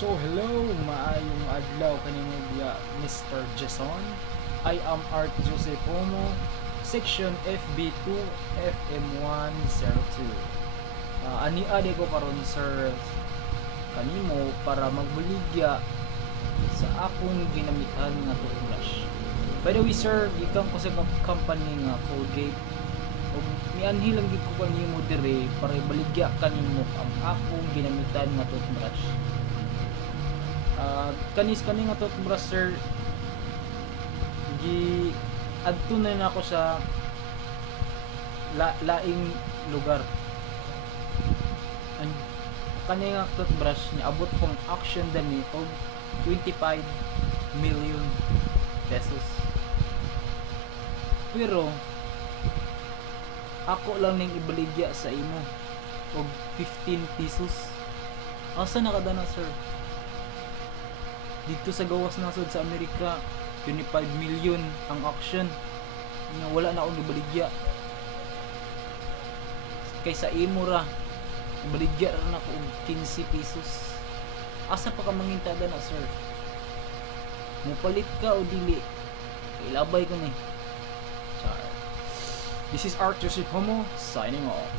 So hello, maayong adlaw kanimo dia Mr. Jason. I am Art Joseph Homo, section FB2 FM102. Ani ade ko karon sir kanimo para magbuligya sa akong ginamitan nga toothbrush. By the way sir, gikan ko sa company nga Colgate ug mianhi lang gid ko kanimo dire para ibaligya kanimo ang akong ginamitan nga toothbrush. Kani nga toothbrush sir, gi adto na ako sa laing lugar. Ang kani nga toothbrush niya abot pong auction dani og 25 million pesos. Pero ako lang ning ibaligya sa imo og 15 pesos. Asa nakadana sir? Dito sa gawas nasod sa Amerika 25 million ang auction nga wala na akong ibaligya. Kaysa imo ra ibaligya ra na ko og 15 pesos. Asa pa ka mangintada na sir? Mupalit ka o dili? Ilabay ko ni. Char. This is Art Joseph Homo signing off.